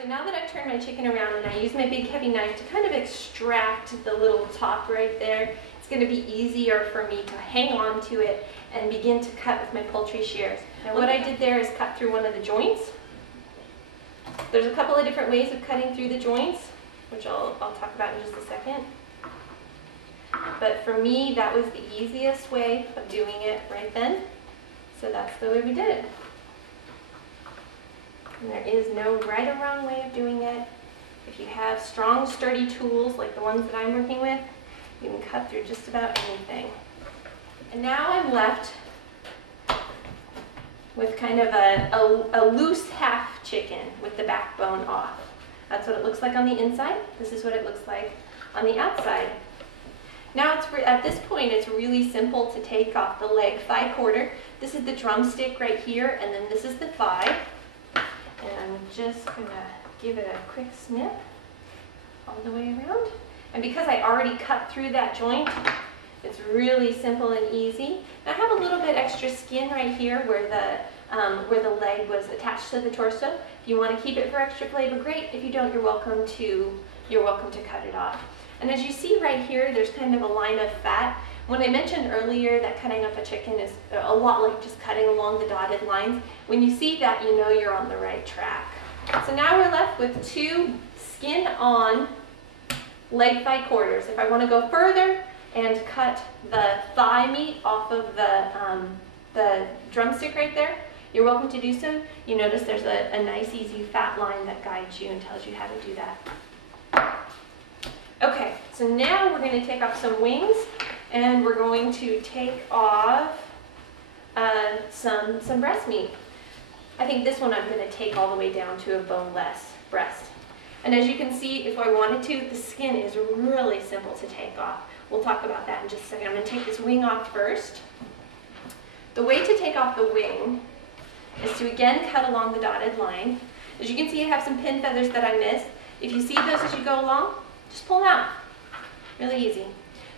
So now that I've turned my chicken around and I use my big heavy knife to kind of extract the little top right there, it's going to be easier for me to hang on to it and begin to cut with my poultry shears. Now what I did there is cut through one of the joints. There's a couple of different ways of cutting through the joints, which I'll talk about in just a second. But for me, that was the easiest way of doing it right then. So that's the way we did it. And there is no right or wrong way of doing it. If you have strong, sturdy tools like the ones that I'm working with, you can cut through just about anything. And now I'm left with kind of a loose half chicken with the backbone off. That's what it looks like on the inside. This is what it looks like on the outside. Now at this point, it's really simple to take off the leg thigh quarter. This is the drumstick right here, and then this is the thigh. And I'm just gonna give it a quick snip all the way around. And because I already cut through that joint, it's really simple and easy. I have a little bit extra skin right here where the leg was attached to the torso. If you want to keep it for extra flavor, great. If you don't, you're welcome to cut it off. And as you see right here, there's kind of a line of fat. When I mentioned earlier that cutting up a chicken is a lot like just cutting along the dotted lines, when you see that, you know you're on the right track. So now we're left with two skin-on leg thigh quarters. If I want to go further and cut the thigh meat off of the drumstick right there, you're welcome to do so. You notice there's a nice, easy fat line that guides you and tells you how to do that. Okay, so now we're going to take off some wings. And we're going to take off some breast meat. I think this one I'm going to take all the way down to a boneless breast. And as you can see, if I wanted to, the skin is really simple to take off. We'll talk about that in just a second. I'm going to take this wing off first. The way to take off the wing is to again cut along the dotted line. As you can see, I have some pin feathers that I missed. If you see those as you go along, just pull them out. Really easy.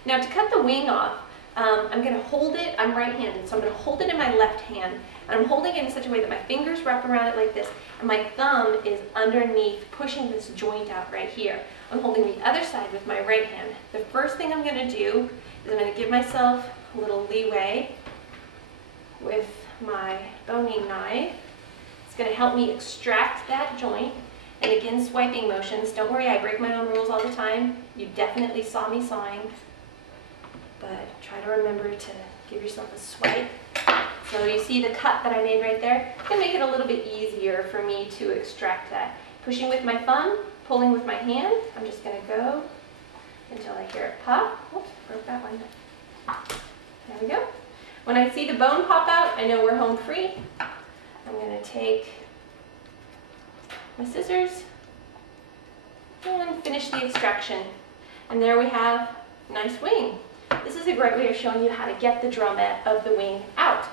Now to cut the wing off, I'm going to hold it, I'm right-handed, so I'm going to hold it in my left hand, and I'm holding it in such a way that my fingers wrap around it like this, and my thumb is underneath, pushing this joint out right here. I'm holding the other side with my right hand. The first thing I'm going to do is I'm going to give myself a little leeway with my boning knife. It's going to help me extract that joint. And again, swiping motions. Don't worry, I break my own rules all the time. You definitely saw me sawing. But try to remember to give yourself a swipe. So you see the cut that I made right there? It's going to make it a little bit easier for me to extract that. Pushing with my thumb, pulling with my hand. I'm just going to go until I hear it pop. Oops, broke that one. There we go. When I see the bone pop out, I know we're home free. I'm going to take my scissors and finish the extraction. And there we have a nice wing. This is a great way of showing you how to get the drumette of the wing out.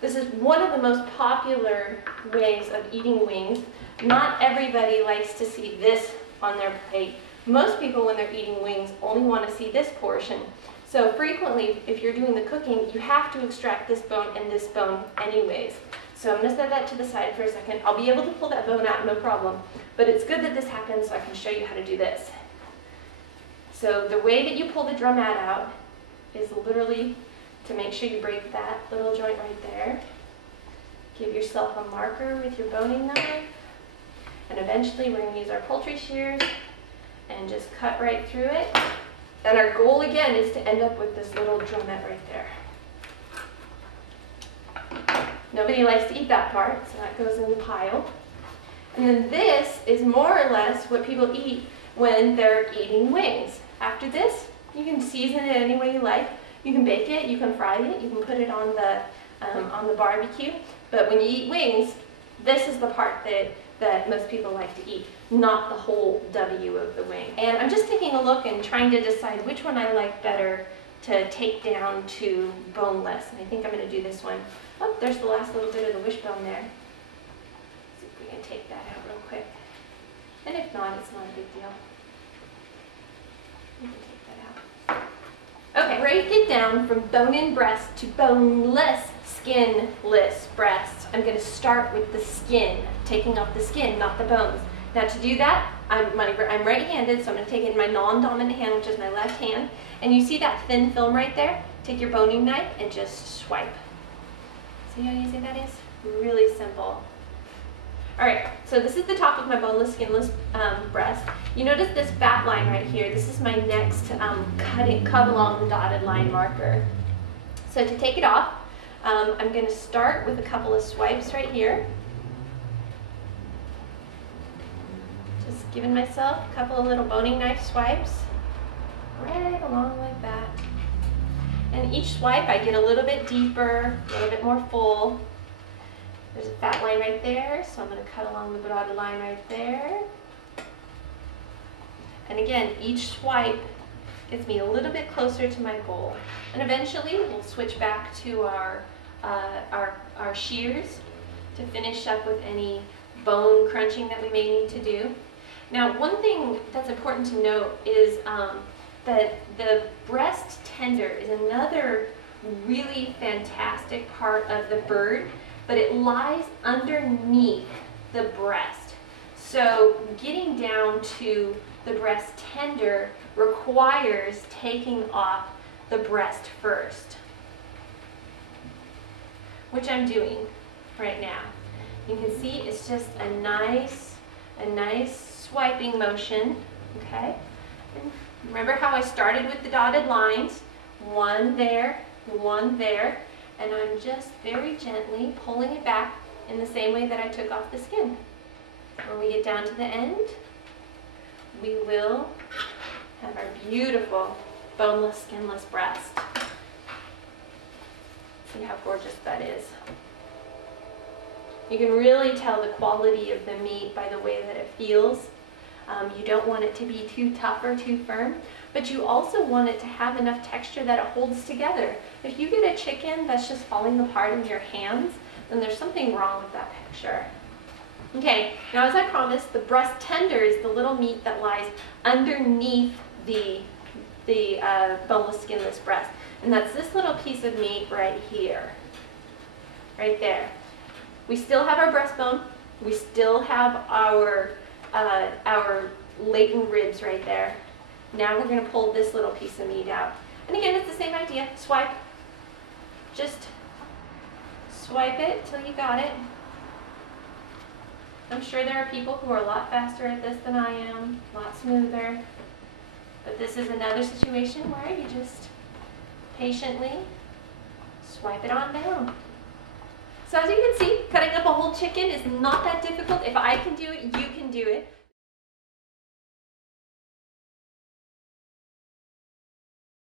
This is one of the most popular ways of eating wings. Not everybody likes to see this on their plate. Most people, when they're eating wings, only want to see this portion. So frequently, if you're doing the cooking, you have to extract this bone and this bone anyways. So I'm going to set that to the side for a second. I'll be able to pull that bone out, no problem. But it's good that this happens so I can show you how to do this. So the way that you pull the drumette out is literally to make sure you break that little joint right there. Give yourself a marker with your boning knife. And eventually we're going to use our poultry shears and just cut right through it. And our goal again is to end up with this little drumette right there. Nobody likes to eat that part, so that goes in the pile. And then this is more or less what people eat when they're eating wings. After this, you can season it any way you like. You can bake it, you can fry it, you can put it on the barbecue. But when you eat wings, this is the part that most people like to eat, not the whole W of the wing. And I'm just taking a look and trying to decide which one I like better to take down to boneless. And I think I'm going to do this one. Oh, there's the last little bit of the wishbone there. Let's see if we can take that out real quick. And if not, it's not a big deal. We can take that out. Okay, break it down from bone-in breast to boneless, skinless breast. I'm going to start with the skin, taking off the skin, not the bones. Now to do that, I'm right-handed, so I'm going to take it in my non-dominant hand, which is my left hand. And you see that thin film right there? Take your boning knife and just swipe. See how easy that is? Really simple. All right, so this is the top of my boneless, skinless breast. You notice this fat line right here. This is my next cut along the dotted line marker. So to take it off, I'm going to start with a couple of swipes right here. Just giving myself a couple of little boning knife swipes right along like that. And each swipe I get a little bit deeper, a little bit more full. There's a fat line right there, so I'm going to cut along the dotted line right there. And again, each swipe gets me a little bit closer to my goal. And eventually we'll switch back to our shears to finish up with any bone crunching that we may need to do. Now, one thing that's important to note is that the breast tender is another really fantastic part of the bird, but it lies underneath the breast. So getting down to the breast tender requires taking off the breast first, which I'm doing right now. You can see it's just a nice swiping motion, okay? And remember how I started with the dotted lines? One there, and I'm just very gently pulling it back in the same way that I took off the skin. When we get down to the end, we will have our beautiful boneless, skinless breast. See how gorgeous that is. You can really tell the quality of the meat by the way that it feels. You don't want it to be too tough or too firm, but you also want it to have enough texture that it holds together. If you get a chicken that's just falling apart in your hands, then there's something wrong with that picture. Okay, now as I promised, the breast tender is the little meat that lies underneath the boneless, skinless breast. And that's this little piece of meat right here, right there. We still have our breastbone. We still have our latent ribs right there. Now we're going to pull this little piece of meat out. And again, it's the same idea. Swipe. Just swipe it till you got it. I'm sure there are people who are a lot faster at this than I am, a lot smoother. But this is another situation where you just patiently swipe it on down. So as you can see, cutting up a whole chicken is not that difficult. If I can do it, you can do it.